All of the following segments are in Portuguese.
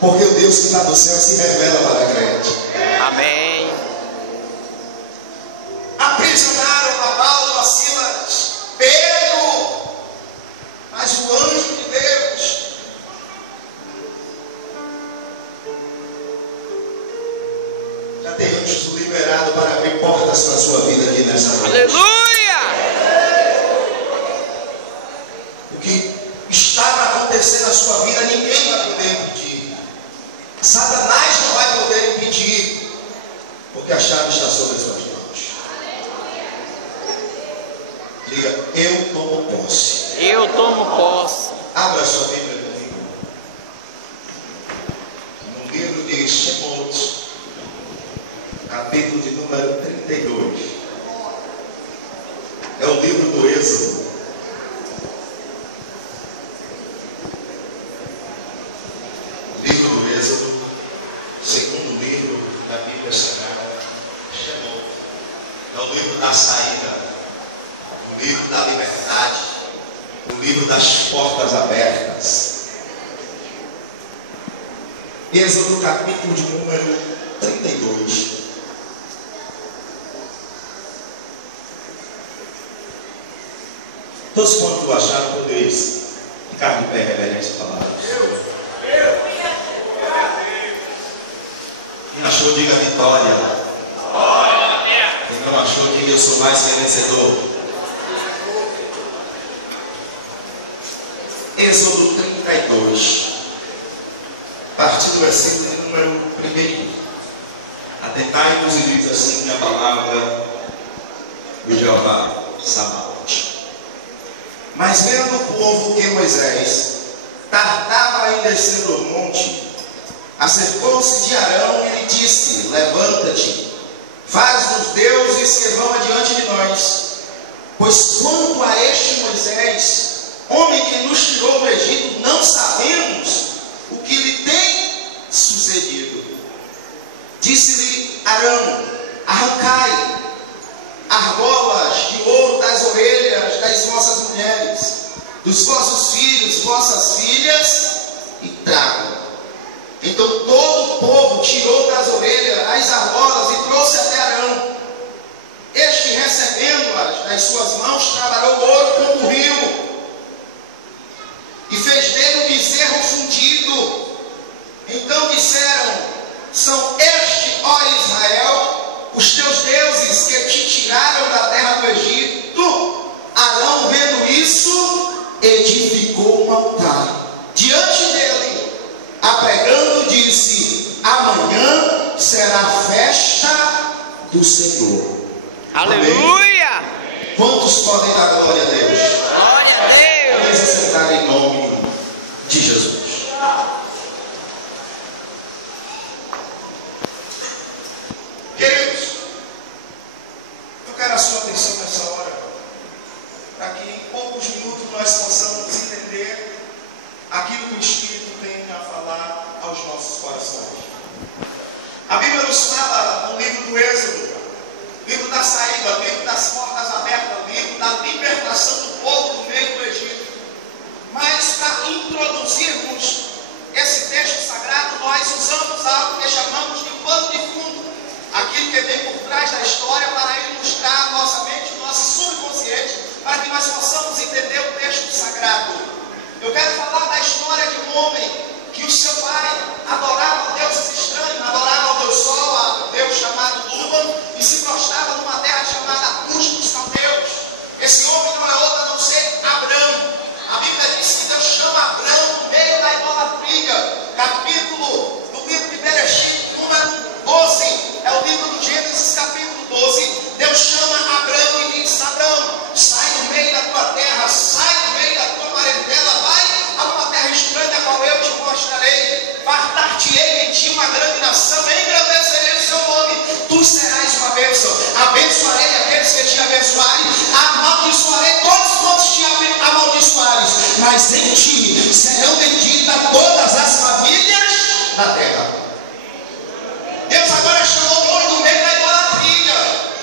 Porque o Deus que está no céu se revela para a crente. Amém. Aprisionaram a Paulo, a Silas, Pedro, mas o anjo de Deus já tem anjos liberados para abrir portas para a sua vida aqui nessa noite. Aleluia! O que está para acontecer na sua vida, ninguém vai poder impedir. Satanás não vai poder impedir, porque a chave está sobre as suas mãos. Diga, eu tomo posse. Eu tomo posse. Abra sua Bíblia comigo. No livro de Shemot, capítulo de número 32. É o livro do Êxodo. Livro do Êxodo, segundo livro da Bíblia Sagrada, Shemot. É o livro da saída, o livro da liberdade, o livro das portas abertas. Êxodo, capítulo de número 32. Todos quantos acharam, podeis ficar de pé, reverência a palavra. Quem achou, diga vitória. Quem não achou, diga eu sou mais que vencedor. Êxodo 32, a partir do versículo de número 1. Atentai-vos e diz assim a palavra do Jeová Sabaote. Mas vendo o povo que Moisés tardava em descer do monte, acercou-se de Arão e lhe disse: levanta-te, faz-nos deuses que vão adiante de nós, pois quanto a este Moisés, homem que nos tirou do Egito, não sabemos o que lhe tem sucedido. Disse-lhe Arão: arrancai argolas de ouro das orelhas das vossas mulheres, dos vossos filhos, vossas filhas, e tragam. Então todo o povo tirou das orelhas as argolas e trouxe até Arão. Este, recebendo-as nas suas mãos, trabalhou o ouro como o rio, e fez dele um bezerro fundido. Então disseram: são estes, ó Israel, os teus deuses que te tiraram da terra do Egito. Arão, vendo isso, edificou um altar diante dele, apregando, disse: amanhã será festa do Senhor. Aleluia! Amém? Quantos podem dar glória a Deus? Glória a Deus! Vamos sentar em nome de Jesus. Queridos, eu quero a sua atenção nessa hora, para que em poucos minutos nós possamos entender aquilo que o Espírito tem a falar aos nossos corações. A Bíblia nos fala no livro do Êxodo, livro da saída, livro das portas abertas, livro da libertação do povo do meio do Egito. Mas para introduzirmos esse texto sagrado, nós usamos algo que chamamos de pano de fundo, aquilo que vem por trás da história, para ilustrar a nossa mente, o nosso subconsciente, para que nós possamos entender o texto sagrado. Eu quero falar da história de um homem que o seu pai adorava deuses estranhos, adorava ao Deus Sol, a Deus chamado Lua, e se prostrava numa terra chamada Uz dos Caldeus. Esse homem não é outro a não ser Abrão. A Bíblia diz que Deus chama Abrão no meio da idolatria. Capítulo do livro de Bereshit, número 12, é o livro do Gênesis, capítulo 12. Deus chama Abrão e diz: Abrão, sai do meio da tua terra, sai do meio da tua parentela, vai a uma terra estranha, a qual eu te mostrarei. Fartar-te-ei em ti uma grande nação, engrandecerei o seu nome, tu serás uma bênção. Abençoarei aqueles que te abençoarem, amaldiçoarei todos quantos te amaldiçoares, mas em ti serão benditas todas as famílias da terra. Deus agora chamou o homem do meio da idolatria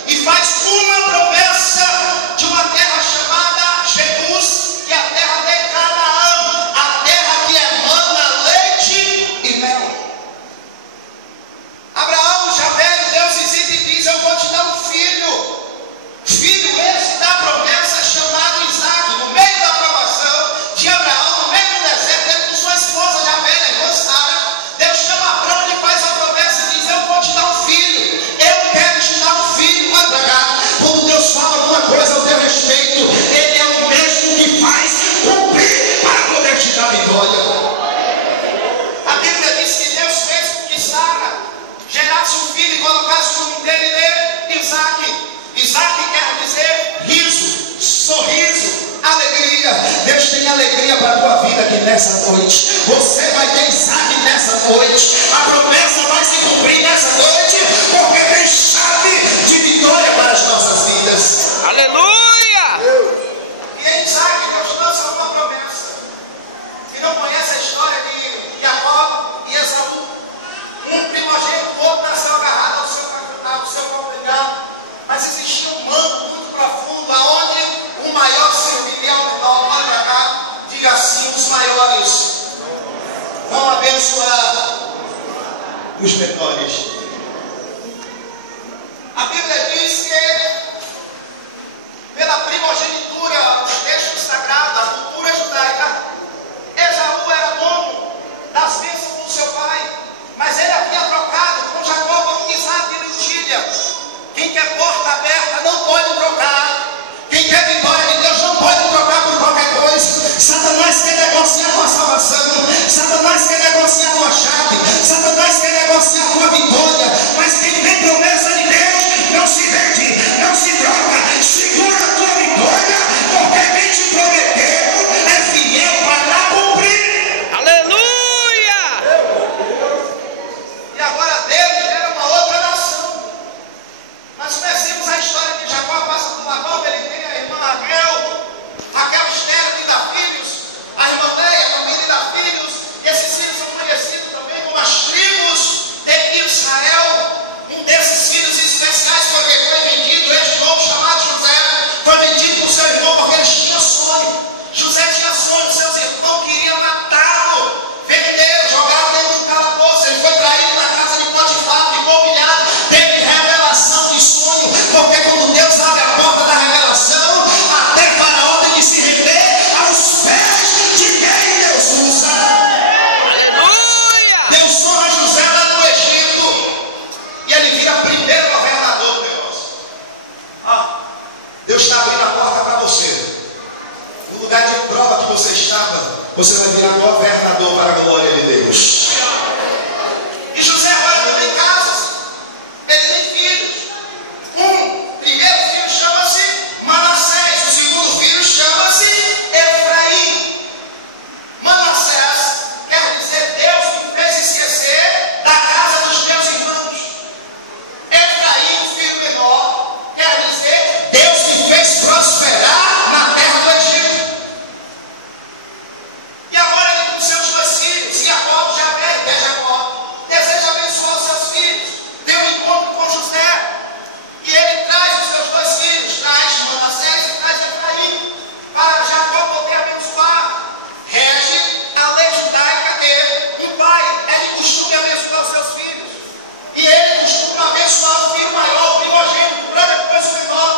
e faz uma promessa de uma terra chamada Jebus, que é a terra de Canaã, a terra que emana leite e mel. nessa noite. Você vai ter Isaac nessa noite. A promessa vai se cumprir nessa noite, porque tem chave de vitória para as nossas vidas. Aleluia! E em Isaac, Deus lança uma promessa. Quem não conhece a história de Jacó e Esaú, um primogênito, o outro nasceu agarrado ao seu calcanhar, mas existia um manto muito profundo, aonde o maior serviria ao menor. Olha para cá, diga assim: os maiores vão abençoar os menores. A Bíblia diz que pela primogenitura, os textos sagrados, a cultura judaica, Esaú era dono das bênçãos do seu pai, mas ele havia trocado com Jacó por Isaac e lentilha. Quem quer porta aberta não pode trocar. Quem quer vitória de Deus não pode trocar por qualquer coisa. Satanás quer negociar com a salvação, Satanás quer negociar com a chave, Satanás quer negociar com a vitória, mas quem tem promessa de Deus não se vende, não se troca. Segura a tua vitória, porque quem te prometeu é fiel para cumprir. Aleluia! E agora Deus era uma outra nação. Nós conhecemos a história que Jacó passa por Labão. Ele tem a irmã Raquel estéril, lhe dá filhos. A irmã Leia também lhe dá filhos. E esses filhos são conhecidos também como as tribos de Israel. Um desses filhos especiais foi vendido. Este novo chamado José foi vendido por seu irmão porque eles tinham sonho. José tinha sonho, seus irmãos queriam matá-lo, venderam, jogaram dentro do calabouço. Ele foi traído na casa de Potifar, ficou humilhado, teve revelação de sonho, porque quando Deus abre a porta da revelação, até Faraó tem que se render aos pés de quem Deus usa. Aleluia! Deus honra José lá no Egito e ele vira primeiro governador do negócio. Deus está abrindo a porta para você. No lugar de prova que você estava, você vai virar governador para a glória de Deus. E José agora também casa. Ele tem filhos. Um primeiro filho chama-se Manassés. O segundo filho chama-se Efraim. Manassés quer dizer Deus me fez esquecer da casa dos meus irmãos. Efraim, filho menor, quer dizer Deus me fez prosperar na terra do Egito. E agora ele com seus dois filhos, Jacó, Jacó, deseja abençoar os seus filhos. Tem um encontro com José. E ele traz os seus dois filhos, traz Manassés e traz Efraim, para Jacó poder abençoar. Rege a lei judaica que um pai é de costume abençoar os seus filhos. E ele costuma abençoar o filho maior, o primogênito, para depois o menor.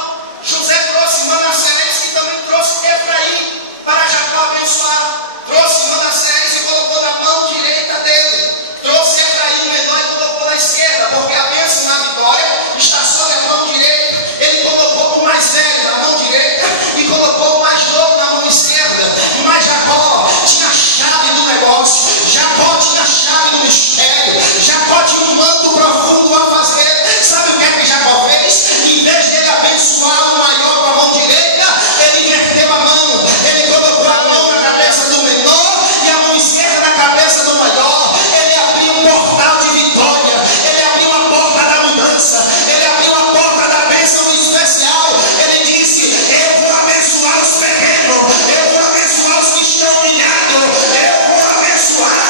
José trouxe Manassés e também trouxe Efraim para Jacó abençoar. Trouxe Manassés e colocou na mão direita dele. Trouxe Efraim menor e colocou na esquerda, porque a bênção na vitória está só na mão direita. Ele colocou o mais velho na mão direita e colocou o mais novo na mão esquerda. Mas Jacó tinha a chave do negócio, Jacó tinha a chave do mistério, Jacó tinha um manto profundo a fazer. Sabe o que é que Jacó fez? Em vez de ele abençoar o maior com a mão direita, ele inverteu a mão. Ele colocou a mão na cabeça do menor e a mão esquerda na cabeça do maior. Ele abriu um portal de vitória, ele abriu a porta da mudança, ele abriu a porta da bênção especial. Ele disse: eu vou abençoar os pequenos, eu vou abençoar os que estão humilhados, eu vou abençoar,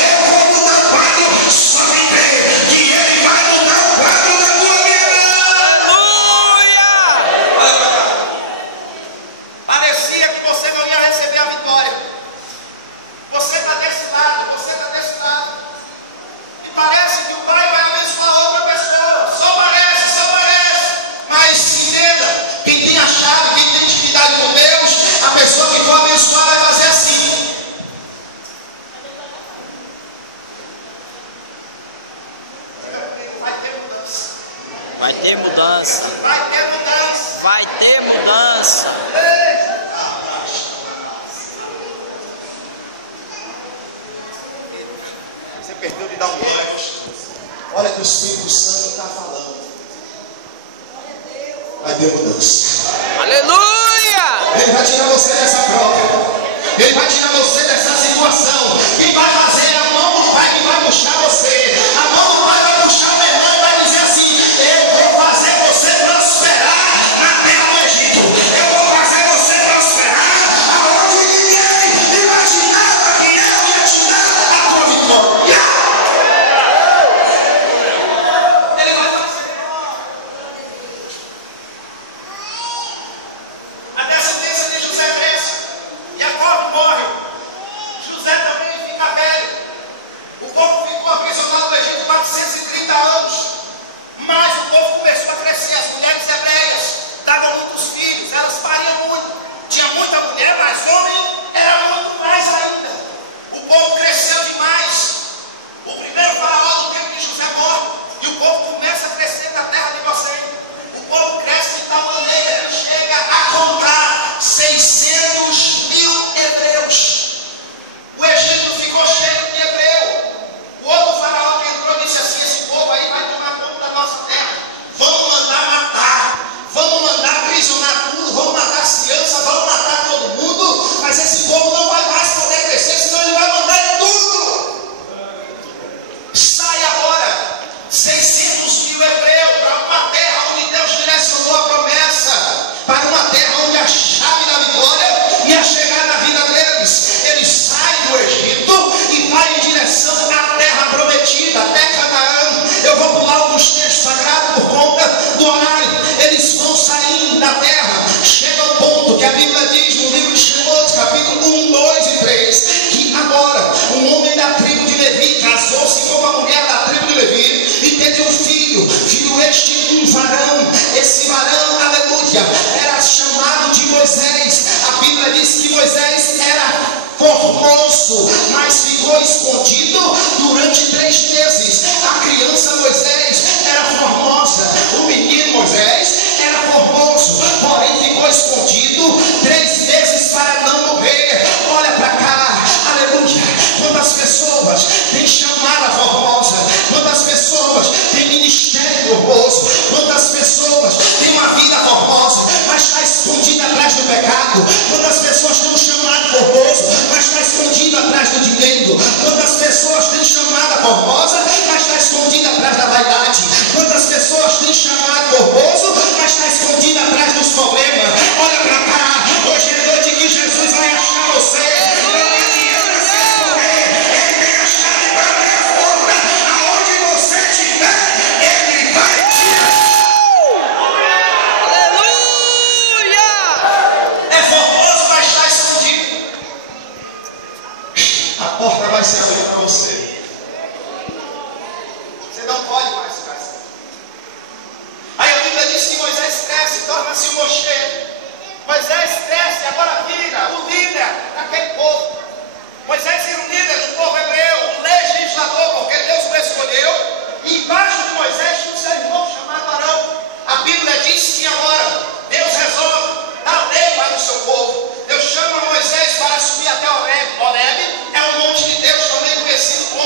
eu vou mudar o quadro. Só quem crê que ele vai mudar o quadro da tua vida. Aleluia! Olha para cá. Parecia que você não ia receber a vitória. Você está desse lado, você está desse lado. E parece que o pai vai abençoar outra pessoa. Só parece, só parece. Mas entenda, quem tem a chave, quem tem intimidade com Deus, a pessoa que for abençoar vai fazer assim. Vai ter mudança. Vai ter mudança. Vai ter mudança. Vai ter mudança. Você perdeu de dar um glória. Olha que o Espírito Santo está falando. Vai ter mudança. Aleluia! Ele vai tirar você dessa prova. Ele vai tirar você dessa situação. situação. Quem vai fazer é a mão do Pai que vai puxar você. A mão do Pai vai puxar o meu irmão e vai dizer assim: eu vou fazer você prosperar na terra do Egito. Eu vou fazer você prosperar aonde ninguém imaginava que eu ia te dar a tua vitória. Ele vai fazer. A descendência de José cresce. Jacó morre. José também fica velho. O povo ficou aprisionado no Egito 430 anos. Mas o povo começou a crescer. As mulheres hebreias davam muitos filhos. Elas pariam muito. Tinha muita mulher, mas homem era muito mais ainda. O povo cresceu demais. O primeiro faraó do tempo de José morre. E o povo começa a crescer na terra de Gosém. O povo cresce de tal maneira que chega a contar 600.000 hebreus. O Egito ficou cheio de hebreu. O outro faraó que entrou disse assim: esse povo aí vai tomar conta da nossa terra. Vamos mandar matar. Vamos mandar aprisionar tudo. Vamos matar as crianças. Vamos matar todo mundo. Mas esse povo não vai mais poder crescer, senão ele vai mandar tudo. Sai agora 600.000 hebreus para uma terra onde Deus direcionou a promessa. Para uma terra onde a chave da vitória ia chegar na vida deles. Eles saem do Egito e vai em direção à terra prometida, até Canaã. Eu vou pular alguns textos sagrados por conta do horário. Eles vão saindo da terra. Chega ao ponto que a Bíblia diz no livro de Shemot, capítulo 1, 2 e 3, que agora um homem da tribo de Levi casou-se com uma mulher da tribo de Levi e teve um filho. Filho este, um varão. Esse varão, aleluia, era chamado de Moisés. A Bíblia diz que Moisés era formoso, mas ficou escondido durante 3 meses. A criança Moisés era formosa, o menino Moisés era formoso, porém ficou escondido 3 meses para não morrer. Olha para cá, aleluia. Quantas pessoas têm chamada formosa, quantas pessoas têm ministério formoso, quantas pessoas têm uma vida formosa, mas está escondida atrás do pecado. Quantas pessoas têm um chamado formoso, mas está escondida atrás do dinheiro. Quantas pessoas têm chamada formosa, mas está escondida atrás da vaidade. Quantas pessoas têm chamado formoso, mas está escondida atrás dos problemas. Olha para cá, hoje é noite que Jesus vai achar você. Não adianta se esconder, Ele tem a chave para abrir a porta. Aonde você estiver, Ele vai te Aleluia! É formoso, mas está escondido. A porta vai se abrir para você. Você não pode mais ficar assim. Aí a Bíblia diz que Moisés cresce, torna-se um Moshe. Moisés cresce, agora vira o líder daquele povo. Moisés era um líder do povo hebreu, um legislador, porque Deus o escolheu. E embaixo de Moisés tinha um seu irmão chamado Arão. A Bíblia diz que agora Deus resolve dar lei para o seu povo. Deus chama Moisés para subir até Horebe. Horebe é o monte de Deus, também conhecido como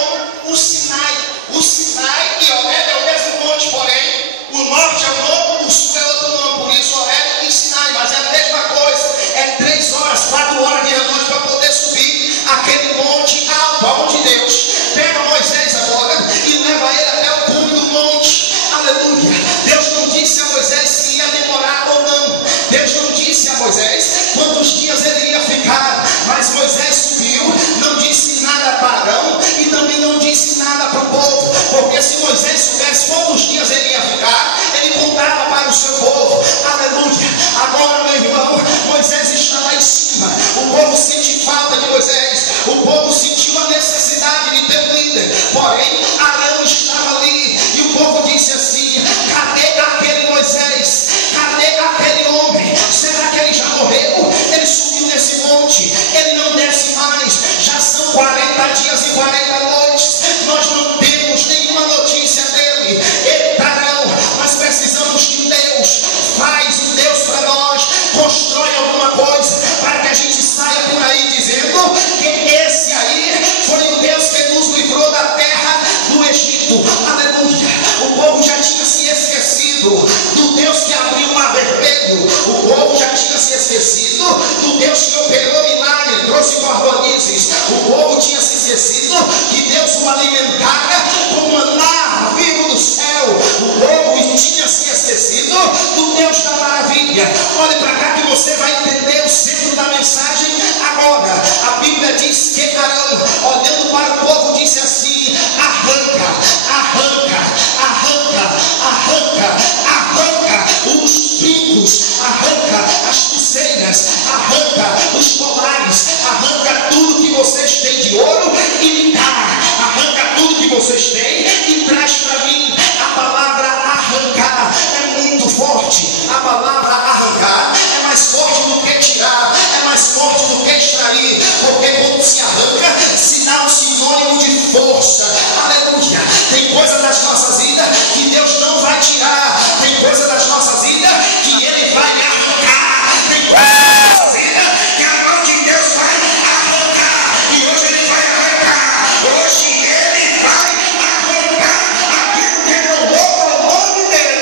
Arão, olhando para o povo, disse assim: arranca, arranca, arranca, arranca, arranca os brincos, arranca as pulseiras, arranca os colares, arranca tudo que vocês têm de ouro e me dá, arranca tudo que vocês têm e traz para mim. A palavra arrancar é muito forte. A palavra arrancar é mais forte do que tirar, é mais forte do que extrair, porque quando se arranca, se dá um sinônimo de força. Aleluia. Tem coisa das nossas vidas que Deus não vai tirar, tem coisa das nossas vidas que Ele vai arrancar, tem coisa das nossas vidas que a mão de Deus vai arrancar, e hoje Ele vai arrancar, hoje Ele vai arrancar aquilo que não louva o nome dEle.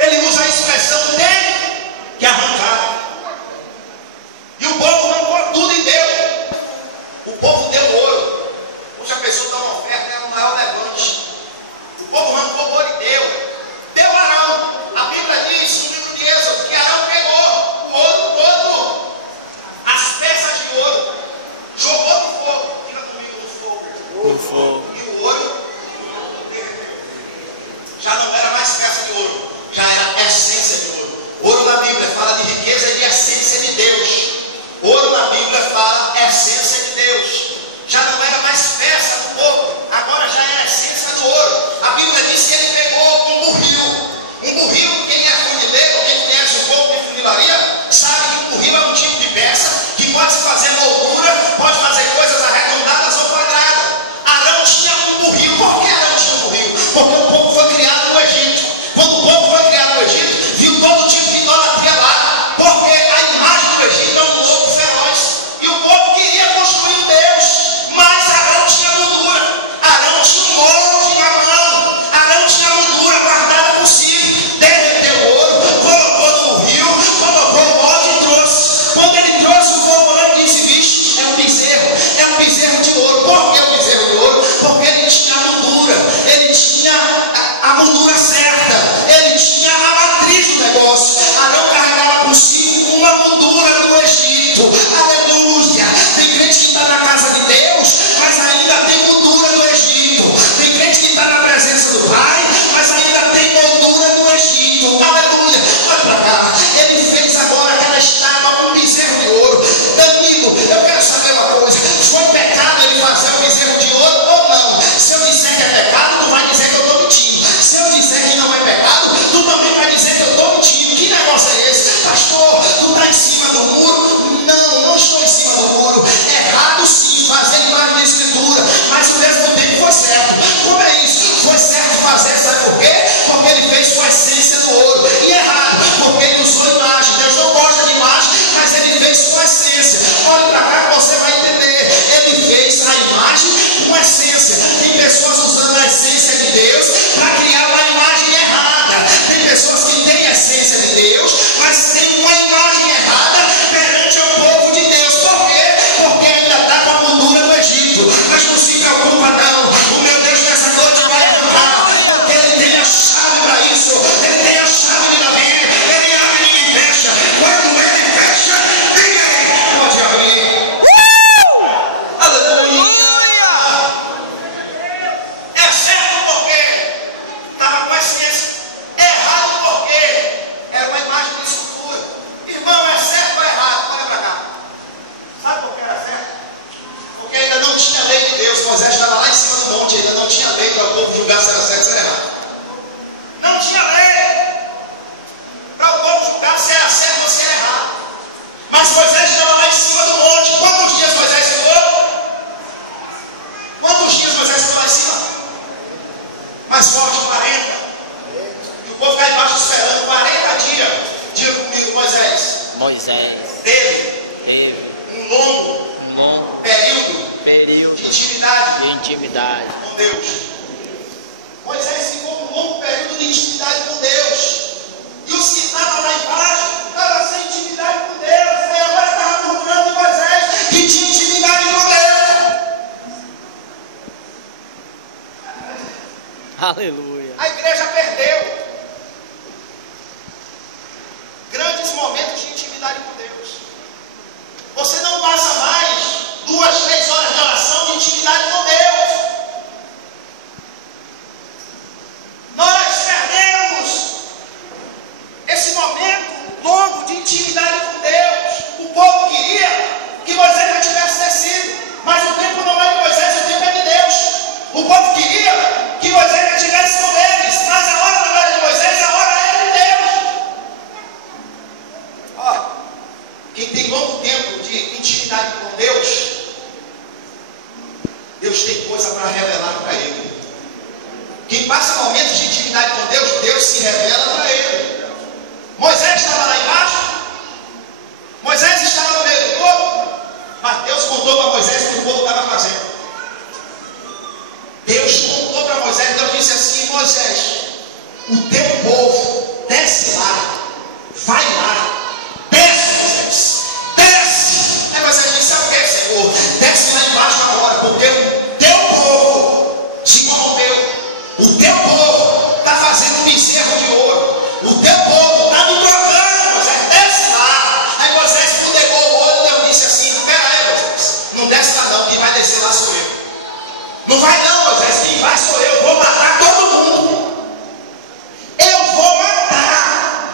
Ele usa a expressão tem que arrancar. E o povo arrancou tudo e deu. O povo deu ouro. Hoje a pessoa dá uma oferta, é o maior levante. O povo arrancou ouro e deu. Deu Arão. A Bíblia diz no livro de Êxodo que Arão pegou o ouro todo, as peças de ouro, jogou no fogo. Diga comigo, no fogo. No fogo. E o ouro já não era mais peça de ouro, já era essência de ouro. Ouro na Bíblia fala de riqueza e de essência de Deus. Ouro na Bíblia fala essência de Deus. Já não era mais peça do povo, agora já era essência do ouro. A Bíblia diz que ele pegou um burril. Um burril, quem é funileiro, quem conhece o povo de funilaria, sabe que um burril é um tipo de peça que pode se fazer moldura, pode fazer coisas arredondadas ou quadradas. Arão tinha um burril. Por que Arão tinha um burril? Porque o povo foi criado no Egito. Quando o povo foi criado no Egito, viu todo tipo de idolatria lá, porque a imagem do Egito é um lobo feroz, e o povo queria construir um Deus, mas Arão tinha moldura, Arão tinha um molde na mão, Arão tinha moldura guardada consigo. Derreteu ouro, colocou no rio, colocou o molde e trouxe. Quando ele trouxe, o povo olhou e disse: vixe, é um bezerro de ouro. Por que o bezerro de ouro? Porque ele tinha a moldura, ele tinha a moldura certa, ele tinha a matriz do negócio. Arão carregava consigo uma moldura do Egito. Aleluia. Tem crente que está na casa de Deus, mas ainda tem moldura do Egito. Tem crente que está na presença do Pai, mas ainda tem moldura do Egito. Aleluia. Olha para cá. Ele fez agora aquela estátua, um bezerro de ouro. Amigo, eu quero saber uma coisa: foi pecado ele fazer um bezerro de ouro ou não? Se eu disser que é pecado, tu vai dizer que eu estou mentindo. Se eu disser que não é pecado, tu também vai dizer que eu estou mentindo. Que negócio é esse? Pastor, tu está em cima do muro? Não, não estou em cima do muro. Errado sim, fazer imagem da escritura, mas ao mesmo tempo foi certo. Como é isso? Foi certo fazer, sabe por quê? Porque ele fez com a essência do ouro. E errado, porque ele usou imagem. Deus não gosta de imagem, mas ele fez com a essência. Olha para cá que você vai entender. Ele fez a imagem com essência. Tem pessoas usando a essência de Deus para criar uma imagem errada. Tem pessoas que têm a essência de Deus, mas têm uma imagem errada perante o povo de Deus. Por quê? Porque ainda está com a moldura do Egito. Mas não se preocupa não. O meu Deus nessa noite vai arrancar, porque Ele tem a chave para isso. Ele tem a chave de Davi. Ele abre e ninguém fecha. Quando Ele fecha, ninguém pode abrir. Aleluia. É certo porque estava com a essência. Errado porque era uma imagem de escultura. Irmão, é certo ou errado? Olha para cá. Sabe por que era certo? Porque ainda não tinha lei de Deus. Moisés estava lá em cima do monte, ainda não tinha lei para o povo julgar se era certo ou se era errado. Não tinha lei para o povo julgar se era certo ou se era errado. Mas Moisés estava lá em cima do monte. Quantos dias Moisés ficou? Quantos dias Moisés ficou lá em cima? Mais forte, 40. E o povo está embaixo esperando 40 dias. Diga comigo, Moisés teve um longo período de intimidade com Deus. Moisés ficou um longo período de intimidade com Deus. E os que estavam lá embaixo estavam sem intimidade com Deus. E agora estavam murmurando de Moisés que tinha intimidade com Deus. Aleluia. A igreja perdeu. povo queria que Moisés estivesse com eles, mas a hora não era de Moisés, a hora era de Deus. Ó, quem tem longo tempo de intimidade com Deus, Deus tem coisa para revelar para ele. Quem passa momentos de intimidade com Deus, Deus se revela para ele. Moisés estava lá embaixo, Moisés estava no meio do povo, mas Deus contou para Moisés o que o povo estava fazendo. Deus contou para Moisés, Deus disse assim: Moisés, o teu povo desce lá, vai lá, desce, Moisés, desce. Aí Moisés disse: sabe o que é, Senhor? Desce lá embaixo agora, porque o teu povo se corrompeu, o teu povo está fazendo um bezerro de ouro, o teu povo está me trocando, Moisés, desce lá. Aí Moisés pudegou o olho, Deus disse assim: espera aí, Moisés, não desce lá não, quem vai descer lá sou eu. Não vai não, Moisés, quem vai sou eu, vou matar todo mundo. Eu vou matar.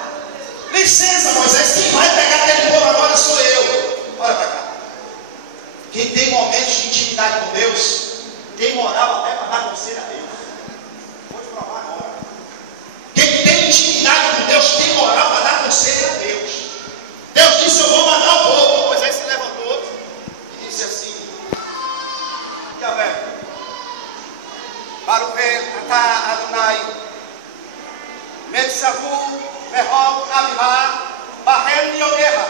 Licença, Moisés, quem vai pegar aquele povo agora sou eu. Olha para cá. Quem tem momentos de intimidade com Deus, tem moral até para dar conselho a Deus. Vou te provar agora. Quem tem intimidade com Deus, tem moral para dar conselho a Deus. Deus disse: eu vou matar o povo. Moisés se levantou e disse assim: Yahvé, Baruch atah Adonai, Metzavu Behom Avivá Bahem Yodeha.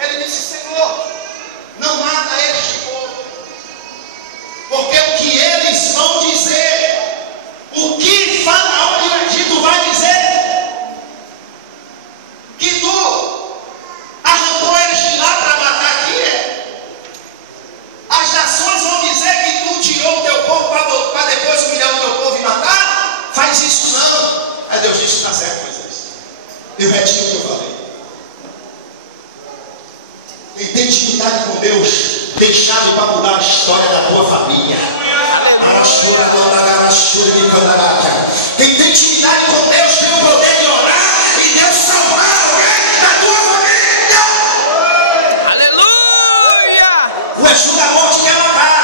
Ele disse: Senhor, não mata este povo, porque o que eles vão dizer, o que Faraó e o Egito vai dizer, que tu arrancou eles de lá para matar aqui, as nações vão dizer que tu tirou o teu povo para depois humilhar o teu povo e matar. Faz isso não. Aí Deus disse: está certo, Moisés, eu retiro o que eu falei. Quem tem intimidade com Deus tem chave para mudar a história da tua família. Quem tem intimidade com Deus tem o poder de orar e Deus salvar alguém da tua família. Aleluia! O Exu da morte quer matar,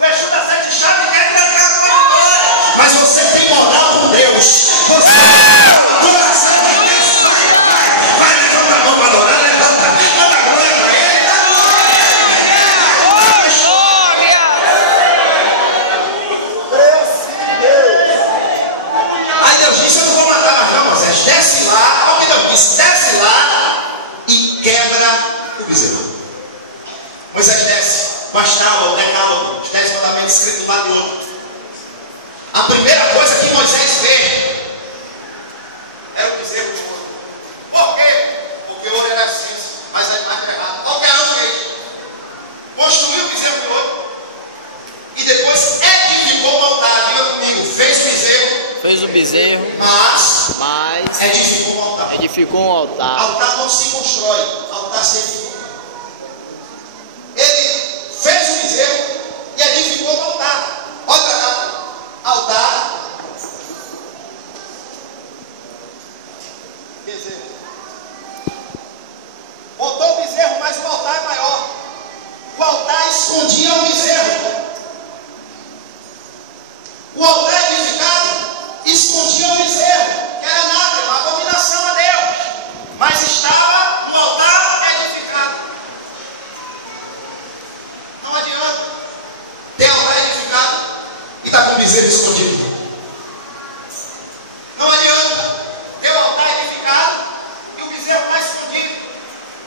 o Exu da sete chaves quer trancar a tua vitória, mas você tem moral com Deus, você tem coração com Deus. Vai, levanta a mão para adorar, levanta, manda glória para ele. Aí Deus disse: eu não vou matar mais não, Moisés, desce lá. Olha o que Deus disse: desce lá e quebra o bezerro. Moisés desce com as tábuas, o decálogo, os 10 mandamentos escritos lá de outro. A primeira coisa que Moisés vê era o bezerro de ouro. Por quê? Porque o ouro era a essência, mas a imagem era errada. Qualquer um fez. Construiu o bezerro de ouro e depois edificou o altar. Diga comigo: fez o bezerro. Fez o bezerro, Mas edificou um altar. edificou um altar. Altar não se constrói, altar se edifica. Ele fez o bezerro e edificou o altar. Olha para cá. Altar, bezerro. Botou o bezerro, mas o altar é maior. O altar escondia o bezerro. O altar edificado escondia o bezerro, que era nada, uma abominação a Deus, mas estava no altar edificado. Não adianta ter altar edificado e estar com o bezerro escondido. Não adianta ter o altar edificado e o bezerro está escondido.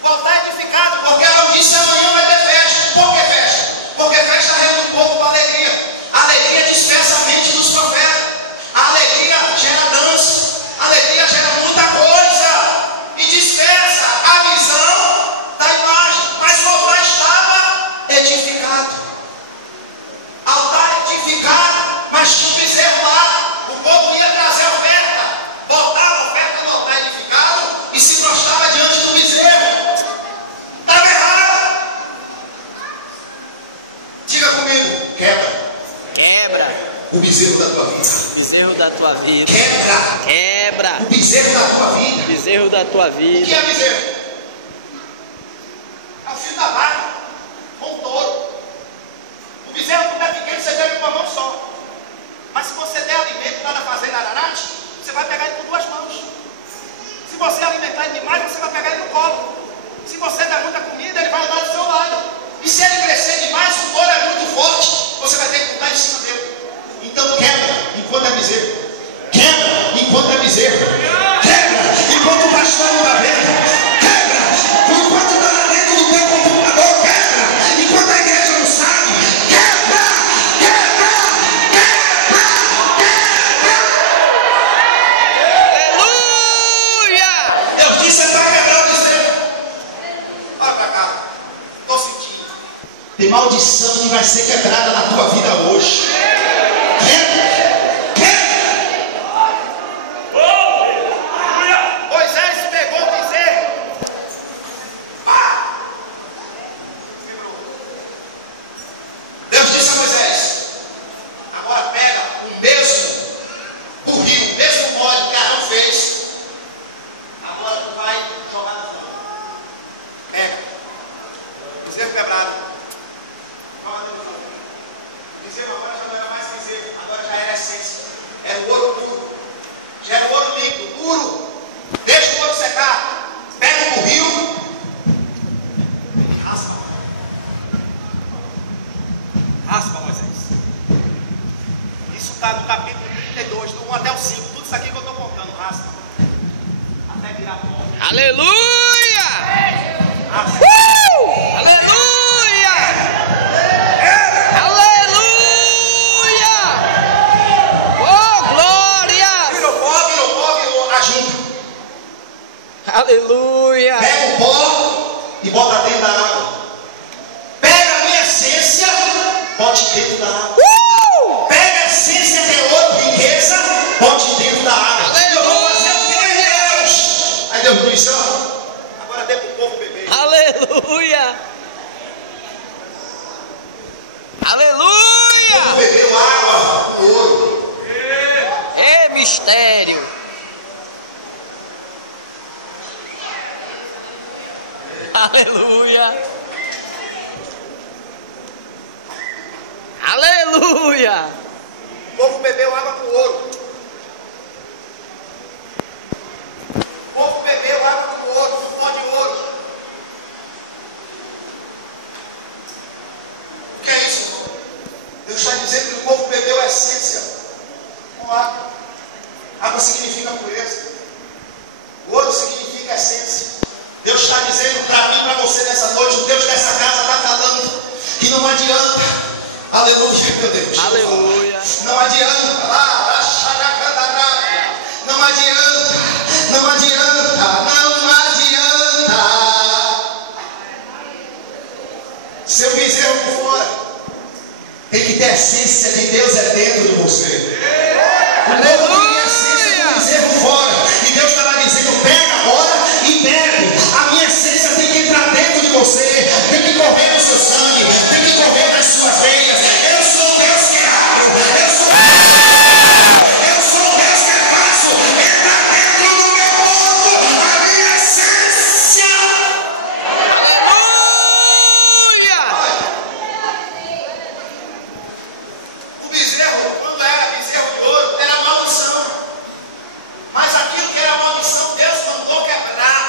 O altar edificado, porque ela disse: amanhã vai ter festa. Por que festa? Porque festa reúne o povo com alegria. A alegria dispersa a mente dos profetas. A alegria gera dança. A alegria gera muita coisa. E dispersa a visão da imagem. Mas o altar estava edificado. Altar edificado, mas tinha um bezerro lá. O povo ia trazer oferta. Botava a oferta no altar edificado e se prostrava diante do bezerro. Estava errado. Diga comigo: quebra. Quebra O bezerro da tua vida. o bezerro da tua vida. Quebra Quebra o bezerro da tua vida. o bezerro da tua O que vida. é bezerro? É o filho da vaca, com um touro. O O bezerro, quando é pequeno, você pega com uma mão só. Mas se você der alimento, nada fazendo ararate, você vai pegar ele com duas mãos. Se você alimentar ele demais, você vai pegar ele no colo. Se você der muita comida, ele vai andar do seu lado. E se ele crescer demais, o couro é muito forte, você vai ter que botar em cima dele. Então quebra enquanto é bezerro. Quebra enquanto é bezerro. Quebra enquanto o pastor não está vendo. Quebra enquanto está lá dentro do teu computador. Quebra enquanto a igreja não sabe. Quebra, quebra, quebra, quebra. Aleluia! Deus disse: você vai quebrar o bezerro. Olha para cá. Estou sentindo. Tem maldição que vai ser quebrada na tua vida hoje. Aleluia! Aleluia! Aleluia! Oh, glória! Virou pó, ajunta. Aleluia! Pega o pó e bota dentro da água. Pega a minha essência, bote dentro da água. Pega a essência que é outra riqueza, bote dentro da água. Aleluia! Eu vou fazer o que é Deus. Aí Deus disse: agora dê para o povo beber. Aleluia! Aleluia! O povo bebeu água, ouro. É mistério. Aleluia! Aleluia! O povo bebeu água com ouro. O povo bebeu água com ouro, com pó de ouro. O que é isso, irmão? Deus está dizendo que o povo bebeu a essência com água. Água significa pureza. O ouro significa essência. Deus está dizendo para mim, para você nessa noite, o Deus dessa casa está falando que não adianta. Aleluia, meu Deus. Aleluia. Não adianta. Não adianta. Não adianta. Não adianta. Seu bezerro por fora tem que ter a essência de Deus é dentro de você. Aleluia. Tem a essência do bezerro fora. E Deus estava dizendo: pega agora e bebe. A minha essência tem que entrar dentro de você. Tem que correr no seu sangue. Tem que correr nas suas veias. Eu sou Deus que abro. Eu sou Deus que faço. Entra dentro do meu povo. A minha essência. Aleluia! O bezerro, quando era bezerro de ouro, era maldição. Mas aquilo que era maldição, Deus mandou quebrar.